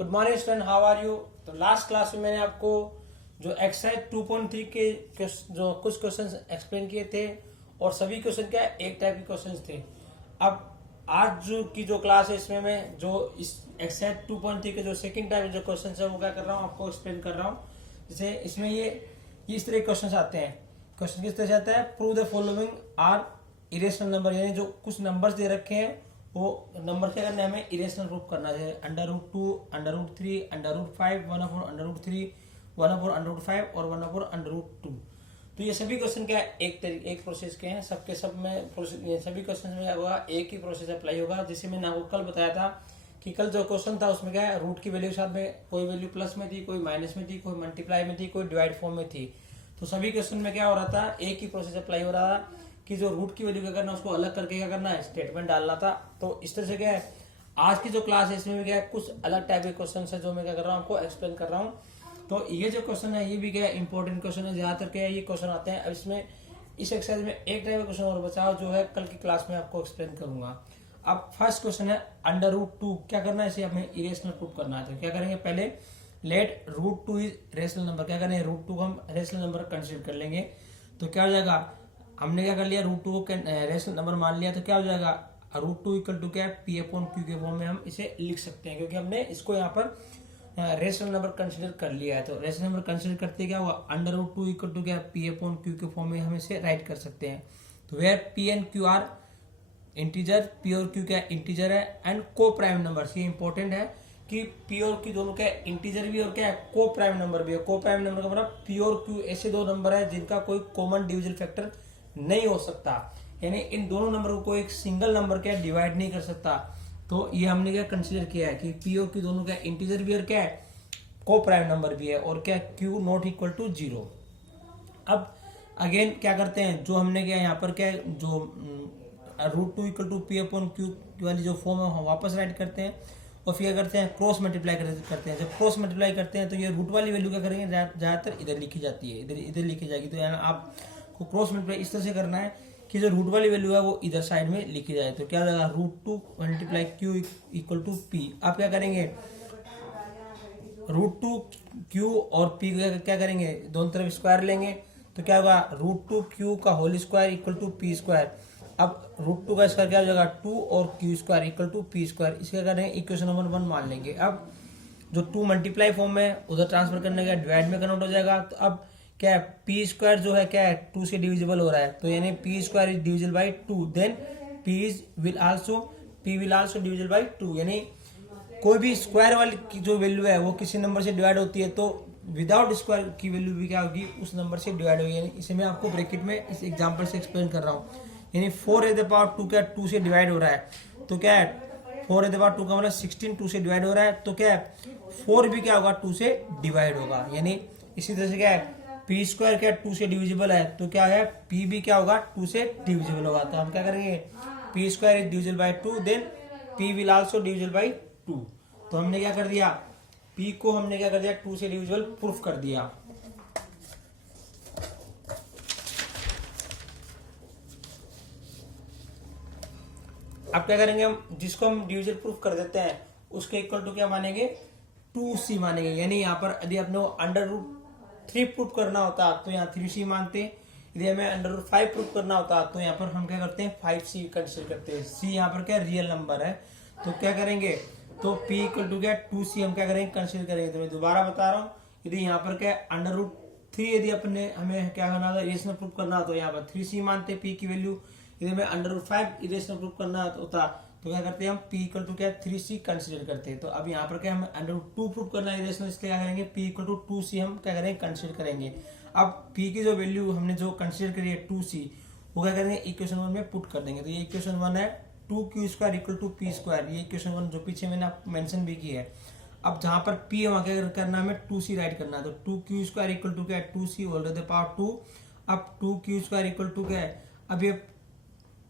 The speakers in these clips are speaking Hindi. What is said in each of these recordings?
Good morning student, how are you. तो लास्ट क्लास में मैंने आपको जो एक्सरसाइज 2.3 के जो कुछ क्वेश्चंस एक्सप्लेन किए थे और सभी क्वेश्चन क्या एक टाइप के क्वेश्चंस थे। अब आज की जो क्लास है इसमें मैं जो इस एक्सरसाइज 2.3 के जो सेकंड टाइप जो क्वेश्चन है वो क्या कर रहा हूँ, आपको एक्सप्लेन कर रहा हूँ। जैसे इसमें ये इस तरह के क्वेश्चन आते हैं। क्वेश्चन किस तरह से आता है, prove the following are irrational number, यानी जो कुछ नंबर्स दे रखे हैं वो नंबर क्या करना है, हमें इरेशनल प्रूफ करना है। √2, √3, √5, 1/√3, 1/√5 और 1/√2। तो ये सभी क्वेश्चन क्या है एक प्रोसेस के हैं, सबके सब में सभी क्वेश्चन में क्या होगा, एक ही प्रोसेस अप्लाई होगा। जैसे मैंने आपको कल बताया था कि कल जो क्वेश्चन था उसमें क्या है, रूट की वैल्यू साथ में कोई वैल्यू प्लस में थी, कोई माइनस में थी, कोई मल्टीप्लाई में थी, कोई डिवाइड फॉर्म में थी। तो सभी क्वेश्चन में क्या हो रहा था, एक ही प्रोसेस अप्लाई हो रहा था कि जो रूट की वैल्यू क्या करना, उसको अलग करके क्या करना है, स्टेटमेंट डालना था। तो इस तरह से क्या है, आज की जो क्लास है इसमें भी क्या है, कुछ अलग टाइप के क्वेश्चन है जो मैं क्या कर रहा हूँ, आपको एक्सप्लेन कर रहा हूँ। तो ये जो क्वेश्चन है ये भी क्या है, इंपॉर्टेंट क्वेश्चन है। ज्यादातर क्या है ये क्वेश्चन आते हैं। अब इसमें इस एक्सरसाइज में एक टाइप का क्वेश्चन और बचाओ जो है कल की क्लास में आपको एक्सप्लेन करूंगा। अब फर्स्ट क्वेश्चन है √2, क्या करना है, इसे हमें इरेशनल प्रूफ करना है। तो क्या करेंगे, पहले लेट √2 इज रेशनल नंबर, क्या करेंगे, √2 को हम रेशनल नंबर कंसीडर कर लेंगे। तो क्या हो जाएगा, हमने क्या कर लिया, √2 को रेशनल नंबर मान लिया। तो क्या हो जाएगा, √2 इक्वल टू क्या है, P/Q के फॉर्म में हम इसे लिख सकते हैं, क्योंकि हमने इसको यहाँ पर रेशनल नंबर कंसीडर कर लिया है। तो रेशनल नंबर कंसीडर करते क्या हुआ, √2 इक्वल टू क्या है, P/Q के फॉर्म में हम इसे राइट कर सकते हैं। तो where P and Q are integer, P और Q क्या इंटीजर है एंड को प्राइम नंबर। ये इंपॉर्टेंट है कि P और Q दोनों क्या इंटीजर भी और क्या है, को प्राइम नंबर भी है। को प्राइम नंबर का मतलब P और Q ऐसे दो नंबर है जिनका कोई कॉमन डिविजन फैक्टर नहीं हो सकता, यानी इन दोनों नंबर को कोई एक सिंगल नंबर क्या डिवाइड नहीं कर सकता। तो ये हमने क्या कंसीडर किया है कि P और Q दोनों क्या इंटीजर भी और क्या है, को प्राइम नंबर भी है, और क्या Q नॉट इक्वल टू 0। अब अगेन क्या करते हैं, जो हमने क्या यहाँ पर क्या जो √2 इक्वल टू P/Q वाली जो फॉर्म है हम वापस राइट करते हैं और फिर करते हैं क्रॉस मल्टीप्लाई करते हैं। जब क्रॉस मल्टीप्लाई करते हैं तो ये रूट वाली वैल्यू क्या करेंगे, ज्यादातर इधर लिखी जाती है, इधर लिखी जाएगी। तो यानी आपको क्रॉस मल्टीप्लाई इस तरह से करना है कि जो रूट वाली वैल्यू है वो इधर साइड में लिखी जाए। तो क्या होगा, √2 multiply Q equal to P। आप क्या करेंगे, √2 Q और P क्या करेंगे, दोनों तरफ स्क्वायर लेंगे। तो क्या होगा, √2 Q का whole square equal to P square. अब √2 का स्क्वायर क्या हो जाएगा, 2 और Q square equal to P square. इसका करेंगे इक्वेशन नंबर 1 मान लेंगे। अब जो 2 मल्टीप्लाई फॉर्म में उधर ट्रांसफर करने का डिवाइड में कन्वर्ट हो जाएगा। तो अब क्या है, P स्क्वायर जो है क्या है, 2 से डिविजिबल हो रहा है। तो यानी P square is divisible by 2, then P will also divisible by 2। यानी कोई भी स्क्वायर वाली की जो वैल्यू है वो किसी नंबर से डिवाइड होती है, तो विदाउट स्क्वायर की वैल्यू भी क्या होगी, उस नंबर से डिवाइड होगी। यानी इसे मैं आपको ब्रैकेट में इस एग्जांपल से एक्सप्लेन कर रहा हूँ। यानी 4⁴ क्या 2 से डिवाइड हो रहा है। तो क्या है, 4⁴ का मतलब 16 2 से डिवाइड हो रहा है। तो क्या है, 4 भी क्या होगा, 2 से डिवाइड होगा। यानी इसी तरह से क्या है, P स्क्वायर क्या 2 से डिविजिबल है, तो क्या है, P भी क्या होगा, 2 से डिविजिबल होगा। तो हम क्या करेंगे, P square is divisible by 2, then P will also divisible by 2। तो हमने क्या कर दिया, P को हमने क्या कर दिया, 2 से डिविजिबल प्रूफ कर दिया। अब क्या करेंगे, हम जिसको हम डिविजन प्रूफ कर देते हैं उसके इक्वल टू क्या मानेंगे, 2C मानेंगे। यानी यहाँ पर यदि अपने को √3 प्रूफ करना होता तो यहाँ 3C मानते, यदि हमें √5 प्रूफ करना होता तो यहाँ पर हम क्या करते हैं, 5C कंसीडर करते हैं। C यहाँ पर क्या रियल नंबर है। तो क्या करेंगे, तो P इक्वल टू क्या 2C हम क्या करेंगे, कंसीडर करेंगे। तो मैं दोबारा बता रहा हूँ, यदि यहाँ पर क्या √3 यदि अपने हमें क्या करना था, इरेशनल प्रूफ करना हो तो यहाँ पर 3C मानते P की वैल्यू। यदि हमें √5 इरेशनल प्रूफ करना होता तो क्या करते हैं, हम P इक्वल टू क्या 3C कंसीडर करते हैं। तो अब यहाँ पर क्या हम √2 प्रूफ करना है इरेशनल, इसलिए क्या करेंगे, P इक्वल टू 2C हम क्या करेंगे, कंसीडर करेंगे। अब P की जो वैल्यू हमने जो कंसीडर करी है 2C, वो क्या करेंगे, इक्वेशन 1 में पुट कर देंगे। तो ये इक्वेशन 1 है 2Q square equal to P square. ये इक्वेशन 1 जो पीछे मैंने मेंशन भी की है। अब जहां पर P है वहां क्या करना है, हमें 2C राइट करना है। तो 2Q स्क्वायर इक्वल टू क्या है, 2C whole to the power 2। अब 2Q स्क्वायर इक्वल टू क्या है, अब ये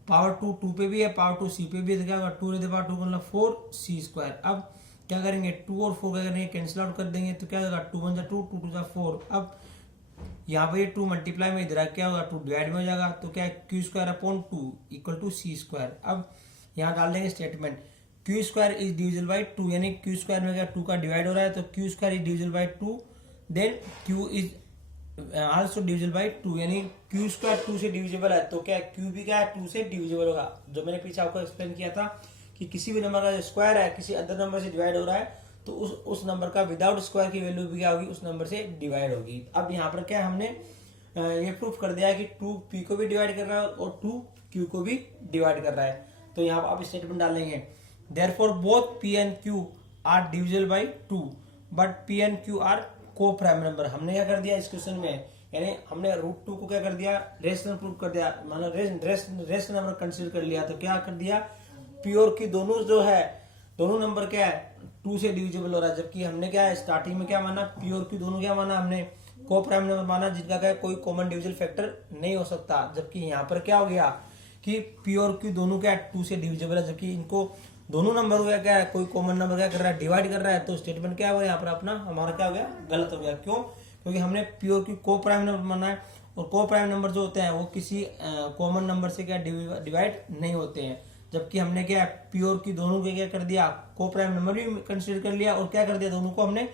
पावर 2 पे भी है, पावर 2 C पे भी है। तो क्या होगा, 2 टू द पावर 2 मतलब 4C स्क्वायर। अब क्या करेंगे, 2 और 4 क्या करेंगे, कैंसिल आउट कर देंगे। तो क्या होगा, 2 1 2, 2 2 4। अब यहाँ पर ये 2 मल्टीप्लाई में इधर क्या होगा, 2 डिवाइड में हो जाएगा। तो क्या है, Q square upon 2 equal to C square. अब यहाँ डाल देंगे statement, q square is divisible by 2, यानी क्यू स्क्वायर में क्या 2 का डिवाइड हो रहा है, तो q square is divisible by 2, then q is also divisible by 2, यानी क्यू स्क्वायर 2 से डिविजिबल है, तो क्या क्यू भी क्या है 2 से डिविजिबल होगा। जो मैंने पीछे आपको एक्सप्लेन किया था कि किसी भी नंबर का स्क्वायर है किसी अदर नंबर से डिवाइड हो रहा है, तो उस नंबर का विदाउट स्क्वायर की वैल्यू भी क्या होगी, उस नंबर से डिवाइड होगी। अब यहाँ पर क्या हमने ये प्रूफ कर दिया है कि 2 p को भी डिवाइड कर रहा है और 2 q को भी डिवाइड कर रहा है। तो यहाँ पर आप स्टेटमेंट डालेंगे, therefore both p and q are divisible by 2 but p and q are को प्राइम नंबर। हमने क्या कर दिया इस क्वेश्चन में, यानी हमने √2 को क्या कर दिया, रेशनल प्रूफ कर दिया, मतलब रेशनल नंबर कंसीडर कर लिया। तो क्या कर दिया, p और q दोनों जो है दोनों नंबर क्या है 2 से डिविजिबल हो रहा है, जबकि हमने क्या है स्टार्टिंग में क्या माना, p और q दोनों क्या माना हमने को प्राइम नंबर माना जिनका क्या कोई कॉमन डिविजिबल फैक्टर नहीं हो सकता। जबकि यहाँ पर क्या हो गया कि p और q दोनों क्या 2 से डिविजिबल है, जबकि इनको दोनों नंबर हो गया क्या है कोई कॉमन नंबर क्या कर रहा है डिवाइड कर रहा है। तो स्टेटमेंट क्या हुआ यहाँ पर अपना हमारा क्या हो गया, गलत हो गया। क्यों, क्योंकि हमने p और q को प्राइम नंबर माना है और को प्राइम नंबर जो होते हैं वो किसी कॉमन नंबर से क्या डिवाइड नहीं होते हैं। जबकि हमने क्या p और q दोनों को क्या कर दिया, को प्राइम नंबर भी कंसिडर कर लिया और क्या कर दिया दोनों को हमने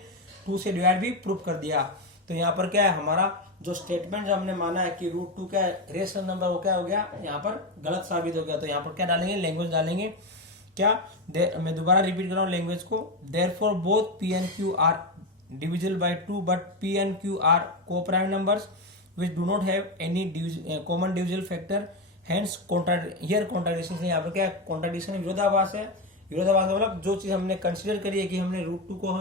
2 से डिवाइड भी प्रूफ कर दिया। तो यहाँ पर क्या है हमारा जो स्टेटमेंट जो हमने माना है कि √2 क्या रेशनल नंबर वो क्या हो गया यहाँ पर गलत साबित हो गया। तो यहाँ पर क्या डालेंगे, लैंग्वेज डालेंगे क्या, मैं दोबारा रिपीट कर रहा हूँ लैंग्वेज को, therefore both p and q are divisible by 2 but p and q are को prime numbers which do not have any common divisible factor, hence here contradiction है। यहाँ पर क्या कॉन्ट्राडिक्शन है, विरोधाभास है। विरोधाभास मतलब जो चीज हमने कंसिडर करी है कि हमने √2 को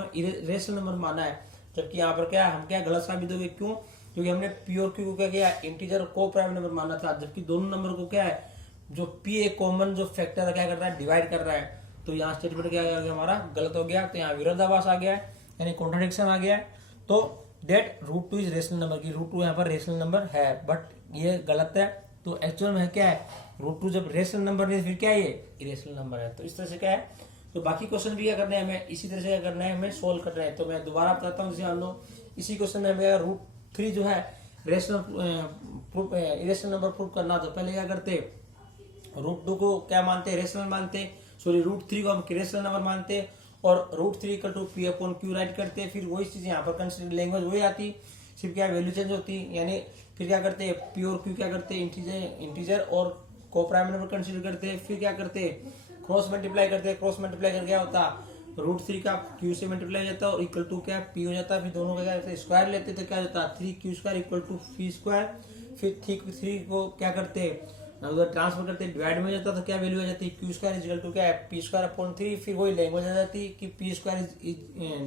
रेशनल नंबर माना है, जबकि यहाँ पर क्या हम क्या गलत साबित हो गए। क्यों, क्योंकि हमने p और q को क्या किया इंटीजर को प्राइम नंबर माना था, जबकि दोनों नंबर को क्या है जो p एक कॉमन जो फैक्टर क्या कर रहा है डिवाइड कर रहा है। तो यहाँ स्टेटमेंट क्या गया हमारा गलत हो गया। तो यहाँ विरोधाभास आ गया है यानी कॉन्ट्राडिक्शन आ गया है। तो दैट √2 इज रेशनल नंबर की √2 यहाँ पर रेशनल नंबर है, बट ये गलत है। तो एक्चुअल में क्या है √2 जब रेशनल नंबर नहीं फिर क्या है ये इरेशनल नंबर है। तो इस तरह से क्या है, तो बाकी क्वेश्चन भी क्या करना है हमें इसी तरह से क्या करना है, हमें सोल्व करना है। तो मैं दोबारा बताता हूँ, जैसे हम लोग इसी क्वेश्चन में हमें √3 जो है रेशनल इरेशनल नंबर प्रूफ करना, तो पहले क्या करते √2 को क्या मानते हैं रेशनल मानते, सॉरी √3 को हम रेशनल नंबर मानते और √3 equal to p upon q right करते। फिर वही चीज यहाँ पर कंसिडर लैंग्वेज वही आती, सिर्फ क्या वैल्यू चेंज होती। यानी फिर क्या करते p और q क्या करते इंटीजर और को प्राइम नंबर कंसिडर करते। फिर क्या करते क्रॉस मल्टीप्लाई करते, क्रॉस मल्टीप्लाई करके क्या होता √3 का q से मल्टीप्लाई हो जाता और इक्वल टू क्या p हो जाता। फिर दोनों का क्या करते स्क्वायर लेते तो क्या होता 3q² equal to p square. फिर 3 को क्या करते उधर ट्रांसफर करते डिवाइड में जाता तो क्या वैल्यू आ जाती q² इज इक्वल टू क्या है p² अपॉन 3। फिर वही लैंग्वेज आ जाती कि p² is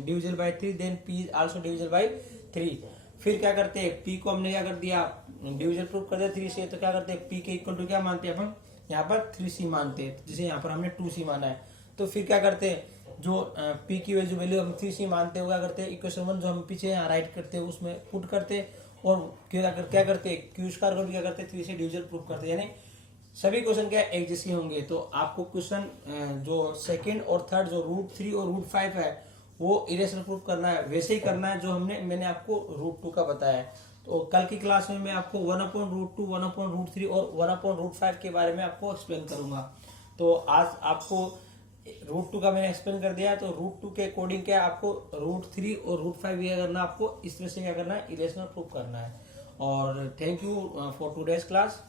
divisible by 3 then p is also divisible by 3। फिर क्या करते हैं p को हमने क्या कर दिया डिविजन प्रूफ कर दिया 3 से, तो क्या करते हैं p के इक्वल टू क्या मानते हैं अपन यहाँ पर 3c मानते हैं, जिसे यहाँ पर हमने 2c माना है। तो फिर क्या करते हैं जो p की वैल्यू हम 3c मानते हैं क्या करते हैं इक्वेशन 1 जो हम पीछे यहाँ राइट करते हैं उसमें पुट करते और क्या करते q² को भी क्या करते 3 से डिविजन प्रूफ करते, यानी सभी क्वेश्चन क्या एक जैसे होंगे। तो आपको क्वेश्चन जो सेकंड और थर्ड जो √3 और √5 है वो इरेशनल प्रूफ करना है, वैसे ही करना है जो मैंने आपको √2 का बताया है। तो कल की क्लास में मैं आपको 1/√2, 1/√3 और 1/√5 के बारे में आपको एक्सप्लेन करूंगा। तो आज आपको √2 का मैंने एक्सप्लेन कर दिया, तो √2 के अकॉर्डिंग क्या आपको √3 और √5 क्या करना, आपको इस तरह से क्या करना है इरेशनल प्रूफ करना है। और thank you for today's class.